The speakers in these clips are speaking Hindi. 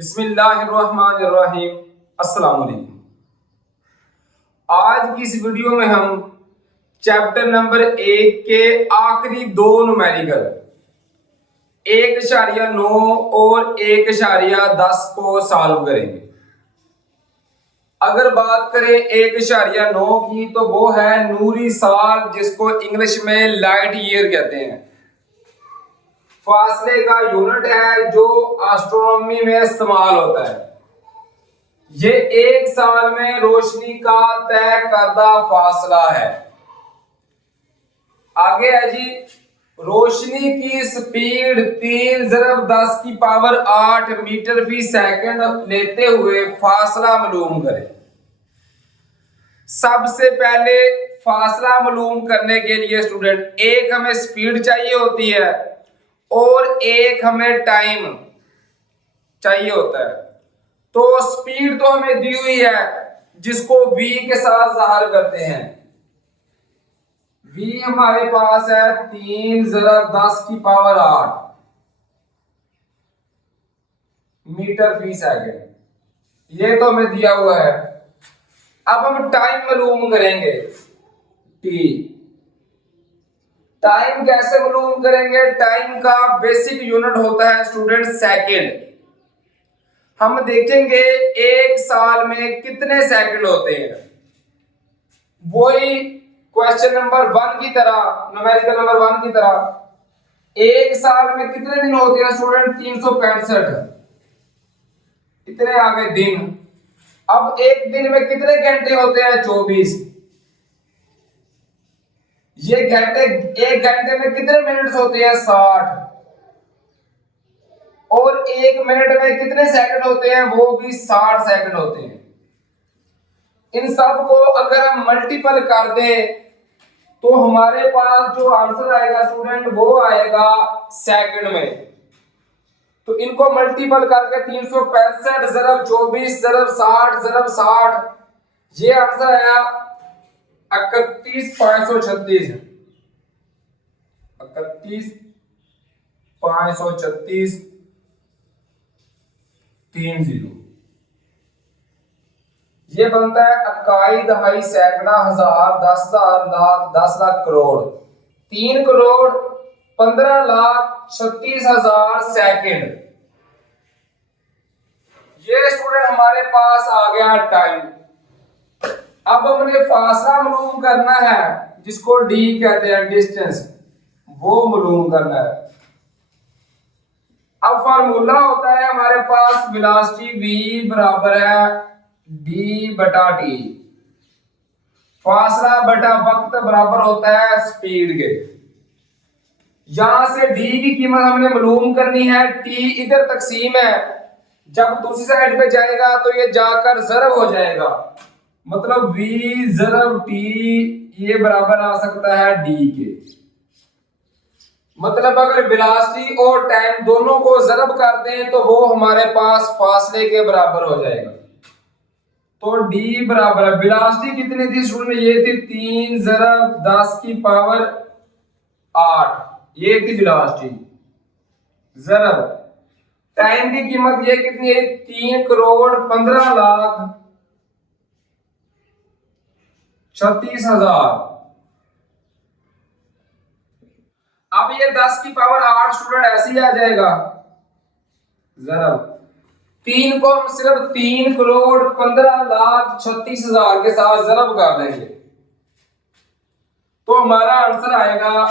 बिस्मिल्लाहिर्रहमानिर्रहीम। अस्सलाम वालेकुम। आज की इस वीडियो में हम चैप्टर नंबर 1 के आखिरी दो न्यूमेरिकल 1.9 और 1.10 को सॉल्व करेंगे। अगर बात करें 1.9 की तो वो है नूरी साल, जिसको इंग्लिश में लाइट ईयर कहते हैं। फासले का यूनिट है जो एस्ट्रोनॉमी में इस्तेमाल होता है। ये एक साल में रोशनी का तय करदा फासला है। आगे है जी, रोशनी की स्पीड 3×10⁸ मीटर फी सेकंड लेते हुए फासला मालूम करें। सबसे पहले फासला मालूम करने के लिए स्टूडेंट एक हमें स्पीड चाहिए होती है और एक हमें टाइम चाहिए होता है। तो स्पीड तो हमें दी हुई है, जिसको v के साथ जाहिर करते हैं। v हमारे पास है 3×10⁸ मीटर फी सेकंड। ये तो हमें दिया हुआ है। अब हम टाइम मालूम करेंगे। t टाइम कैसे मालूम करेंगे? टाइम का बेसिक यूनिट होता है स्टूडेंट सेकंड। हम देखेंगे एक साल में कितने सेकंड होते हैं। वही क्वेश्चन नंबर 1 की तरह, न्यूमेरिकल नंबर 1 की तरह, एक साल में कितने दिन होते हैं स्टूडेंट? 365। इतने आ गए दिन। अब एक दिन में कितने घंटे होते हैं? 24। ये घंटे, एक घंटे में कितने मिनट्स होते हैं? 60। और एक मिनट में कितने सेकंड होते हैं? वो भी 60 सेकंड होते हैं। इन सब को अगर हम मल्टीपल कर दें तो हमारे पास जो आंसर आएगा स्टूडेंट वो आएगा सेकंड में। तो इनको मल्टीपल करके 365 × 24 × 60 × 60, ये आंसर आया 31536। 31536 30। ये बनता है 21 दहाई सैकड़ा हजार 10,000 लाख 10 लाख करोड़ 3,15,36,000 सेकंड। ये स्टूडेंट हमारे पास आ गया टाइम। अब हमने फासला मालूम करना है, जिसको डी कहते हैं, डिस्टेंस, वो मालूम करना है। अब फार्मूला होता है हमारे पास वेलोसिटी v बराबर है d/t। फासला बटा वक्त बराबर होता है स्पीड के। यहां से d की कीमत हमने मालूम करनी है। t इधर तकसीम है, जब दूसरी साइड पे जाएगा तो ये जाकर ज़रब हो जाएगा। मतलब v ज़रब t ये बराबर आ सकता है d के। मतलब अगर वेलोसिटी और टाइम दोनों को ज़रब कर दें तो वो हमारे पास फासले के बराबर हो जाएगा। तो d बराबर है, वेलोसिटी कितनी थी स्टूडेंट? ये थी 3×10⁸, ये थी वेलोसिटी। ज़रब टाइम की कीमत ये कितनी है? 3,15,36,000। अब ये 10⁸ स्टूडेंट ऐसे ही आ जाएगा। ज़रब 3 को हम सिर्फ 3,15,36,000 के साथ ज़रब कर देंगे तो हमारा आंसर आएगा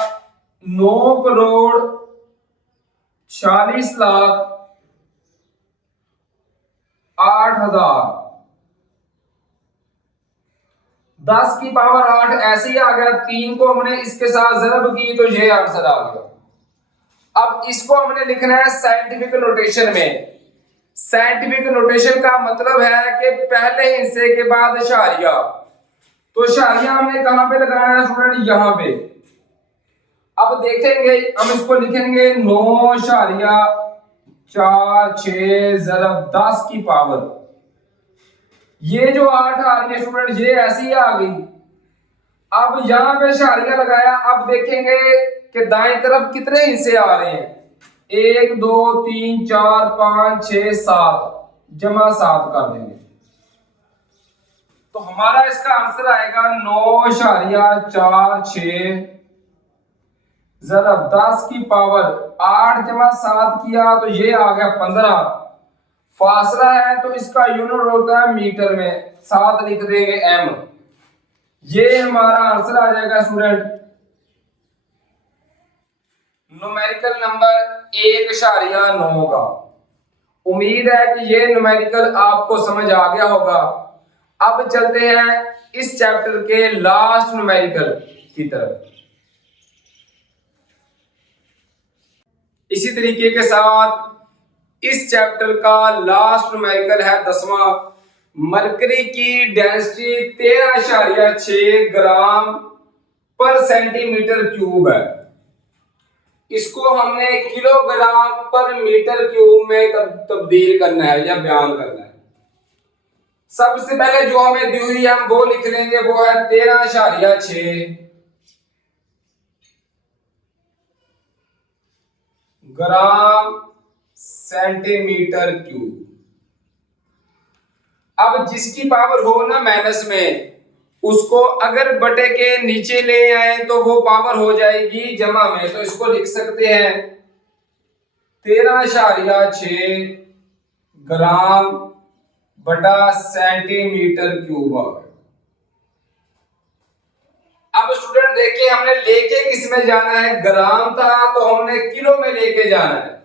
9,40,08,000। 10⁸ ऐसे ही आ गया। 3 को हमने इसके साथ ज़रब की तो ये आंसर आ गया। अब इसको हमने लिखना है साइंटिफिक नोटेशन में। साइंटिफिक नोटेशन का मतलब है कि पहले हिस्से के बाद इशारिया। तो इशारिया हमने कहां पे लगाना है स्टूडेंट? यहां पे। अब देखेंगे, हम इसको लिखेंगे 9.46 ज़रब 10⁻। ये जो 8 आ रही है स्टूडेंट, ये ऐसी ही आ गई। अब यहां पे इशारिया लगाया। अब देखेंगे कि दाएं तरफ कितने हिस्से आ रहे हैं? 1 2 3 4 5 6 7। जमा 7 कर देंगे तो हमारा इसका आंसर आएगा 9.46। जरा 10 की पावर 8 जमा 7 किया तो ये आ गया 15। फासला है तो इसका यूनिट होता है मीटर में, 7 लिख देंगे m। ये हमारा आंसर आ जाएगा स्टूडेंट न्यूमेरिकल नंबर 1.9 का। उम्मीद है कि ये न्यूमेरिकल आपको समझ आ गया होगा। अब चलते हैं इस चैप्टर के लास्ट न्यूमेरिकल की तरफ। इसी तरीके के साथ इस चैप्टर का लास्ट न्यूमेरिकल है 10वां। मरकरी की डेंसिटी 13.6 ग्राम पर सेंटीमीटर क्यूब है। इसको हमने किलोग्राम पर मीटर क्यूब में तब्दील करना है या बयान करना है। सबसे पहले जो हमें दी हुई है हम वो लिख लेंगे, वो है 13.6 ग्राम सेंटीमीटर क्यूब। अब जिसकी पावर हो ना माइनस में, उसको अगर बटे के नीचे ले आए तो वो पावर हो जाएगी जमा में। तो इसको लिख सकते हैं 13.6 ग्राम बटा सेंटीमीटर क्यूब। अब स्टूडेंट देखिए हमने लेके किस में जाना है, ग्राम था तो हमने किलो में लेके जाना है।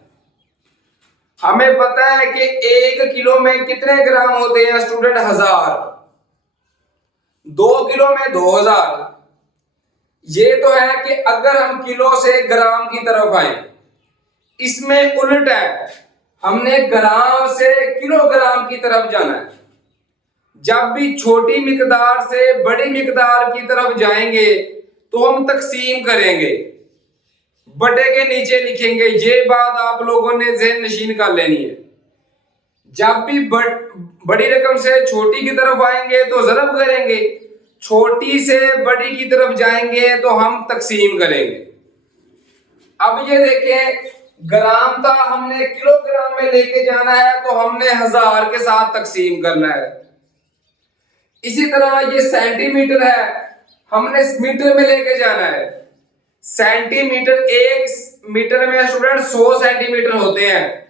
हमें पता है कि 1 किलो में कितने ग्राम होते हैं स्टूडेंट, 1000। 2 किलो में 2000। ये तो है कि अगर हम किलो से ग्राम की तरफ आए, इसमें उल्ट है, हमने ग्राम से किलोग्राम की तरफ जाना है। जब भी छोटी मिकदार से बड़ी मिकदार की तरफ जाएंगे तो हम तकसीम करेंगे, बटे के नीचे लिखेंगे। ये बात आप लोगों ने ज़हन नशीन कर लेनी है। जब भी बड़ी रकम से छोटी की तरफ आएंगे तो ज़रब करेंगे, छोटी से बड़ी की तरफ जाएंगे तो हम तकसीम करेंगे। अब ये देखें, ग्राम था हमने किलोग्राम में लेके जाना है तो हमने 1000 के साथ तकसीम करना है। इसी तरह ये सेंटीमीटर है, हमने मीटर में लेके जाना है। सेंटीमीटर, 1 मीटर में स्टूडेंट 100 सेंटीमीटर होते हैं।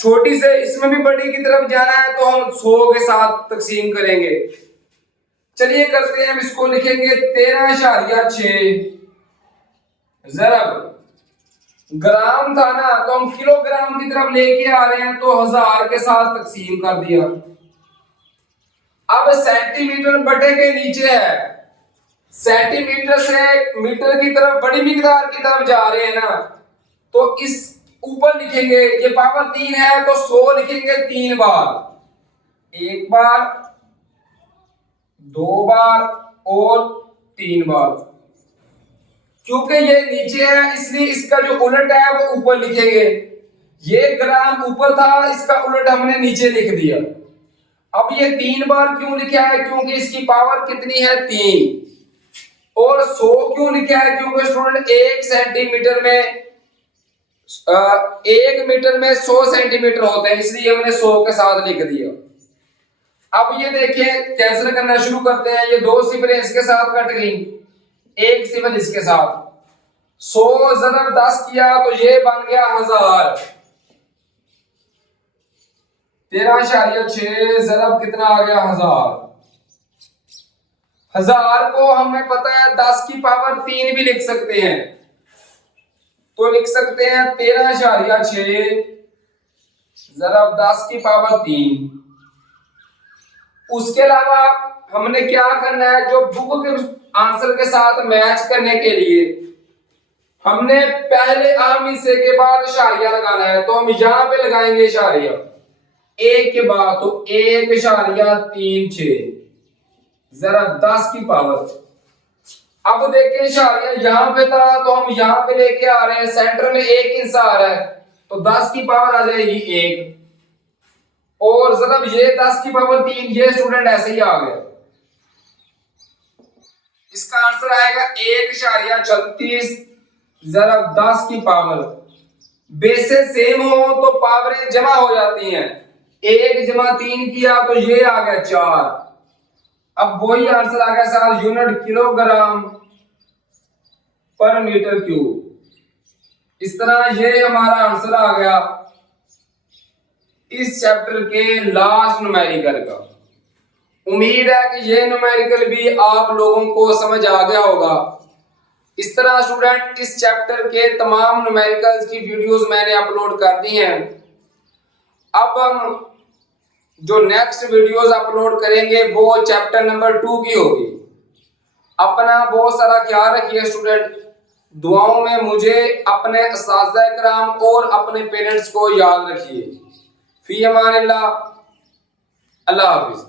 छोटी से इसमें भी बड़ी की तरफ जाना है तो हम 100 के साथ तकसीम करेंगे। चलिए करते हैं, हम इसको लिखेंगे 13.6 ज़रब ग्राम था ना तो हम किलोग्राम की तरफ लेके आ रहे हैं तो 1000 के साथ तकसीम कर दिया। अब सेंटीमीटर बटे के नीचे है, सेंटीमीटर से मीटर की तरफ बड़ी मिकदार की तरफ जा रहे हैं ना, तो इस ऊपर लिखेंगे, ये पावर 3 है तो 100 लिखेंगे 3 बार, 1 बार, 2 बार और 3 बार। क्योंकि ये नीचे है इसलिए इसका जो उलट है वो ऊपर लिखेंगे। ये ग्राम ऊपर था, इसका उलट हमने नीचे लिख दिया। अब ये 3 बार क्यों लिखा है, क्योंकि इसकी पावर कितनी है 3। और 100 क्यों लिखा है, क्योंकि स्टूडेंट 1 सेंटीमीटर में 1 मीटर में 100 सेंटीमीटर होते हैं, इसलिए हमने 100 के साथ लिख दिया। अब ये देखिए कैंसिल करना शुरू करते हैं। ये 2 सिफरें इसके साथ कट गई, 1 सिफर इसके साथ। 100 ज़रब 10 किया तो ये बन गया 1000। 13.6 ज़रब कितना आ गया 1000। 1000 को हमें पता है 10 की पावर 3 भी लिख सकते हैं, तो लिख सकते हैं 13.6 ज़रब 10 की पावर 3। उसके अलावा हमने क्या करना है, जो बुक के आंसर के साथ मैच करने के लिए हमने पहले आम हिस्से के बाद इशारिया लगाना है। तो हम यहां पे लगाएंगे इशारिया 1 के बाद, तो 1.36 ज़रब 10 की पावर। अब देखिए इशारिया यहां पे था तो हम यहां पे लेके आ रहे हैं, सेंटर में 1 हिस्सा आ रहा है तो 10 की पावर आ जाएगी 1। और ज़रब ये 10 की पावर 3, ये स्टूडेंट ऐसे ही आ गया। इसका आंसर आएगा 1.36 ज़रब 10 की पावर। बेसेस सेम हो तो पावरें जमा हो जाती हैं, 1 जमा 3 किया तो ये आ गया 4। अब वही आंसर आ गया साथ, यूनिट किलोग्राम पर मीटर क्यूब। इस तरह ये हमारा आंसर आ गया इस चैप्टर के लास्ट न्यूमेरिकल का। उम्मीद है कि ये न्यूमेरिकल भी आप लोगों को समझ आ गया होगा। इस तरह स्टूडेंट इस चैप्टर के तमाम न्यूमेरिकल्स की वीडियोस मैंने अपलोड कर दी हैं। अब हम जो नेक्स्ट वीडियोस अपलोड करेंगे वो चैप्टर नंबर 2 की होगी। अपना बहुत सारा ख्याल रखिए स्टूडेंट। दुआओं में मुझे, अपने उस्ताद कराम और अपने पेरेंट्स को याद रखिए। फी अमानिल्लाह, अल्लाह हाफिज।